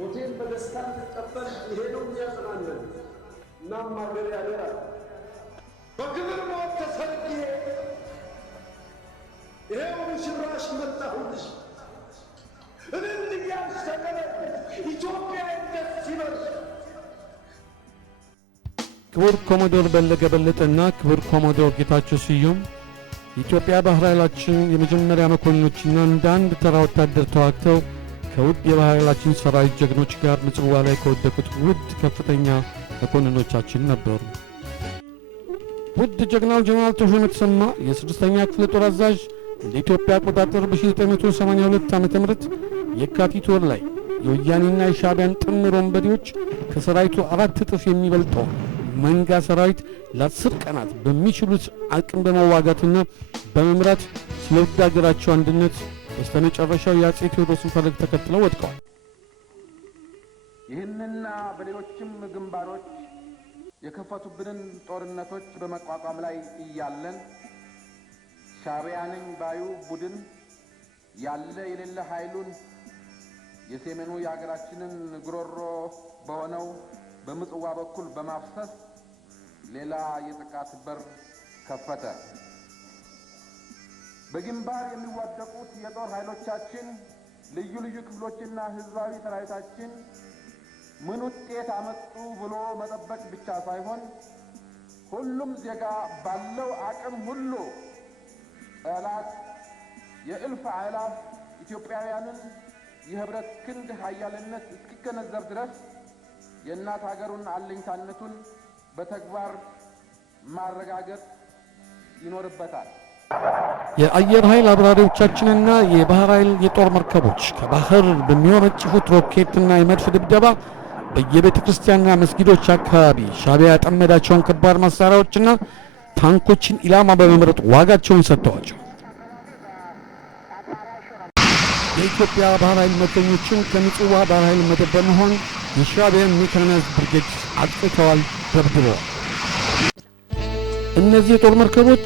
ሞቴን በደስታ እንድቀበል ይሄ ነው የሚያጽናናን። እናም ሀገር ያደራ በክብር ሞት ተሰቅዬ ይሄው ሙሽራሽ መጣሁልሽ። እልል እያልሽ ተቀበል ኢትዮጵያ ደስ ይበልሽ። ክቡር ኮሞዶር በለገ በለጠና ክቡር ኮሞዶር ጌታቸው ስዩም ኢትዮጵያ ባህር ኃይላችን የመጀመሪያ መኮንኖችና እንደ አንድ ተራ ወታደር ተዋግተው ከውድ የባህር ኃይላችን ሰራዊት ጀግኖች ጋር ምጽዋ ላይ ከወደቁት ውድ ከፍተኛ መኮንኖቻችን ነበሩ። ውድ ጀግናው ጀነራል ተሾመ ተሰማ የስድስተኛ ክፍለ ጦር አዛዥ እንደ ኢትዮጵያ አቆጣጠር በ1982 ዓ.ም የካቲት ወር ላይ የወያኔና የሻዕቢያን ጥምር ወንበዴዎች ከሰራዊቱ 4 እጥፍ የሚበልጠው መንጋ ሰራዊት ለ10 ቀናት በሚችሉት አቅም በመዋጋትና በመምራት ስለ ውድ አገራቸው አንድነት በስተመጨረሻው የአፄ ቴዎድሮስን ፈለግ ተከትለው ወድቀዋል። ይህንና በሌሎችም ግንባሮች የከፈቱብንን ጦርነቶች በመቋቋም ላይ እያለን ሻዕቢያ ነኝ ባዩ ቡድን ያለ የሌለ ኃይሉን የሰሜኑ የሀገራችንን ጉሮሮ በሆነው በምጽዋ በኩል በማፍሰስ ሌላ የጥቃት በር ከፈተ። በግንባር የሚዋደቁት የጦር ኃይሎቻችን ልዩ ልዩ ክፍሎችና ህዝባዊ ሰራዊታችን ምን ውጤት አመጡ ብሎ መጠበቅ ብቻ ሳይሆን ሁሉም ዜጋ ባለው አቅም ሁሉ ጠላት የእልፍ አእላፍ ኢትዮጵያውያንን የህብረት ክንድ ኃያልነት እስኪገነዘብ ድረስ የእናት ሀገሩን አለኝታነቱን በተግባር ማረጋገጥ ይኖርበታል። የአየር ኃይል አብራሪዎቻችንና የባህር ኃይል የጦር መርከቦች ከባህር በሚወነጭፉት ሮኬትና የመድፍ ድብደባ በየቤተ ክርስቲያንና መስጊዶች አካባቢ ሻዕቢያ ያጠመዳቸውን ከባድ መሳሪያዎችና ታንኮችን ኢላማ በመምረጥ ዋጋቸውን ሰጥተዋቸው የኢትዮጵያ ባህር ኃይል መርከኞችን ከምጽዋ ባህር ኃይል መደብ በመሆን የሻዕቢያን ሜካናይዝድ ብርጌድ አጥቅተዋል፣ ደብድበዋል። እነዚህ የጦር መርከቦች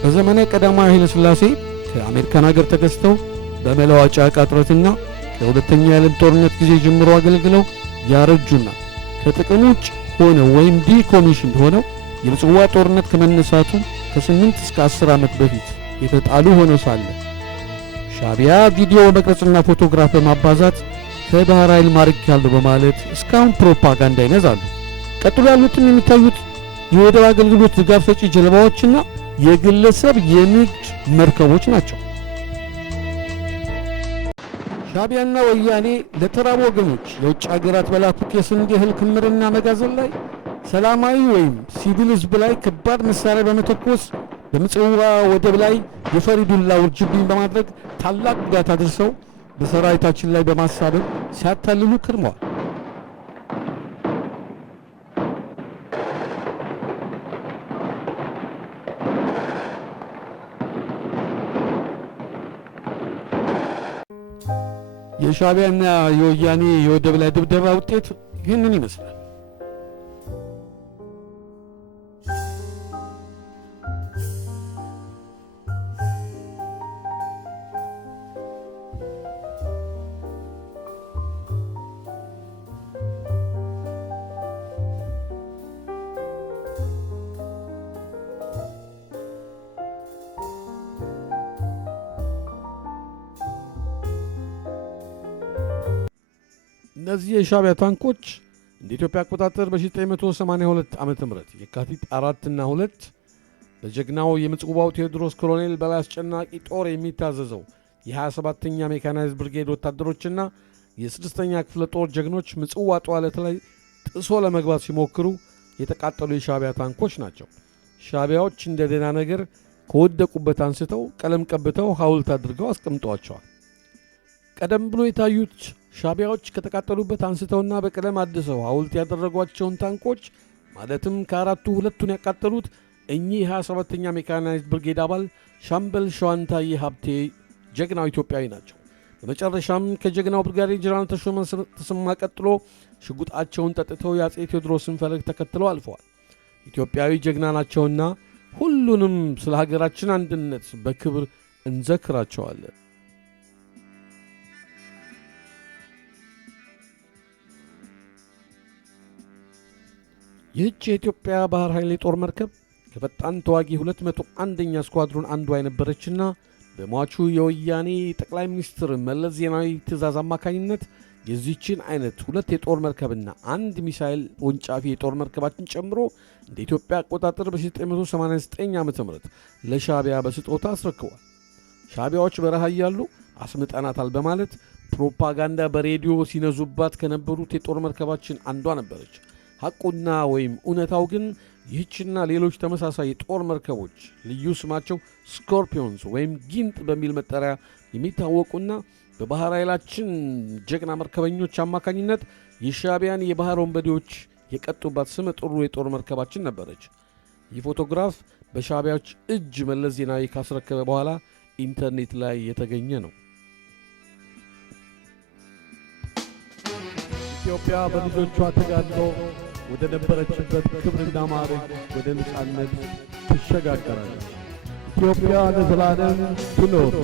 በዘመነ ቀዳማዊ ኃይለ ሥላሴ ከአሜሪካን ሀገር ተገዝተው በመለዋወጫ ዕቃ እጥረትና ከሁለተኛው የዓለም ጦርነት ጊዜ ጀምሮ አገልግለው ያረጁና ከጥቅም ውጭ ሆነው ወይም ዲኮሚሽን ሆነው የምጽዋ ጦርነት ከመነሳቱ ከ8 እስከ 10 ዓመት በፊት የተጣሉ ሆነው ሳለ ሻዕቢያ ቪዲዮ በመቅረጽና ፎቶግራፍ በማባዛት ከባህር ኃይል ማርኬያለሁ በማለት እስካሁን ፕሮፓጋንዳ ይነዛሉ። ቀጥሎ ያሉትም የሚታዩት የወደብ አገልግሎት ድጋፍ ሰጪ ጀልባዎችና የግለሰብ የንግድ መርከቦች ናቸው። ሻዕቢያና ወያኔ ለተራቡ ወገኖች የውጭ ሀገራት በላኩት የስንዴ እህል ክምርና መጋዘን ላይ ሰላማዊ ወይም ሲቪል ሕዝብ ላይ ከባድ መሳሪያ በመተኮስ በምጽዋ ወደብ ላይ የፈሪ ዱላ ውርጅብኝ በማድረግ ታላቅ ጉዳት አድርሰው በሰራዊታችን ላይ በማሳበብ ሲያታልሉ ከርመዋል። የሻዕቢያና የወያኔ የወደብ ላይ ድብደባ ውጤት ይህንን ይመስላል። እነዚህ የሻዕቢያ ታንኮች እንደ ኢትዮጵያ አቆጣጠር በ1982 ዓመተ ምህረት የካቲት 4 እና 2 በጀግናው የምጽዋው ቴዎድሮስ ኮሎኔል በላይ አስጨናቂ ጦር የሚታዘዘው የ27ኛ ሜካናይዝድ ብርጌድ ወታደሮችና የ6ኛ ክፍለ ጦር ጀግኖች ምጽዋ ጧለት ላይ ጥሶ ለመግባት ሲሞክሩ የተቃጠሉ የሻዕቢያ ታንኮች ናቸው። ሻዕቢያዎች እንደ ደህና ነገር ከወደቁበት አንስተው ቀለም ቀብተው ሐውልት አድርገው አስቀምጧቸዋል። ቀደም ብሎ የታዩት ሻዕቢያዎች ከተቃጠሉበት አንስተውና በቀለም አድሰው ሐውልት ያደረጓቸውን ታንኮች ማለትም ከአራቱ ሁለቱን ያቃጠሉት እኚህ 27ኛ ሜካናይዝድ ብርጌድ አባል ሻምበል ሸዋንታዬ ሀብቴ ጀግናው ኢትዮጵያዊ ናቸው። በመጨረሻም ከጀግናው ብርጋዴር ጀነራል ተሾመ ተሰማ ቀጥሎ ሽጉጣቸውን ጠጥተው የአፄ ቴዎድሮስን ፈለግ ተከትለው አልፈዋል። ኢትዮጵያዊ ጀግና ናቸውና ሁሉንም ስለ ሀገራችን አንድነት በክብር እንዘክራቸዋለን። ይህች የኢትዮጵያ ባህር ኃይል የጦር መርከብ ከፈጣን ተዋጊ 201ኛ ስኳድሮን አንዷ የነበረችና በሟቹ የወያኔ ጠቅላይ ሚኒስትር መለስ ዜናዊ ትእዛዝ አማካኝነት የዚህችን አይነት 2 የጦር መርከብና 1 ሚሳኤል ወንጫፊ የጦር መርከባችን ጨምሮ እንደ ኢትዮጵያ አቆጣጠር በ1989 ዓ.ም ለሻዕቢያ በስጦታ አስረክቧል። ሻዕቢያዎች በረሃ እያሉ አስምጠናታል በማለት ፕሮፓጋንዳ በሬዲዮ ሲነዙባት ከነበሩት የጦር መርከባችን አንዷ ነበረች። ሐቁና ወይም እውነታው ግን ይህችና ሌሎች ተመሳሳይ የጦር መርከቦች ልዩ ስማቸው ስኮርፒዮንስ ወይም ጊንጥ በሚል መጠሪያ የሚታወቁና በባህር ኃይላችን ጀግና መርከበኞች አማካኝነት የሻዕቢያን የባህር ወንበዴዎች የቀጡባት ስመ ጥሩ የጦር መርከባችን ነበረች። ይህ ፎቶግራፍ በሻዕቢያዎች እጅ መለስ ዜናዊ ካስረከበ በኋላ ኢንተርኔት ላይ የተገኘ ነው። ኢትዮጵያ በልጆቿ ተጋድሎ ወደ ነበረችበት ክብርና ማዕረግ ወደ ነጻነት ትሸጋገራለች። ኢትዮጵያ ለዘላለም ትኖር።